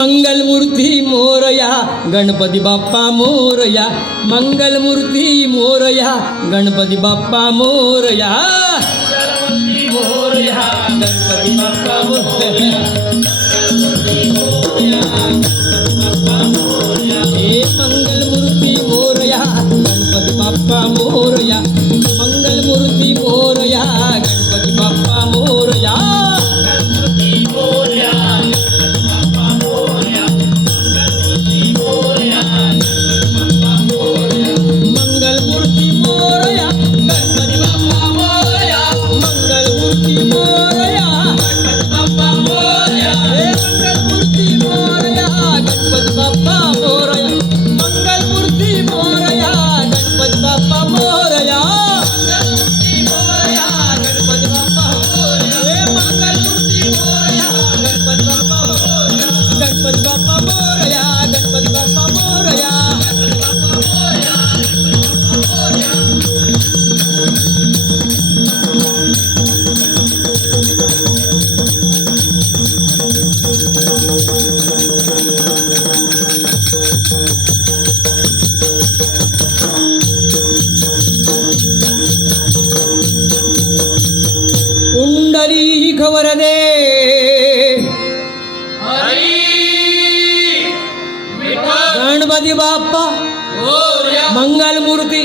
मंगलमूर्ती मोरया गणपती बाप्पा मोरया, मंगलमूर्ती मोरया गणपती बाप्पा मोरया, मोरया गणपती बाप्पा मोरया, हे मंगलमूर्ती मोरया गणपती बाप्पा मोरया, मंगलमूर्ती मोरया गणपती बाप्पा मोरया, वरदे गणपती बाप्पा मंगलमूर्ती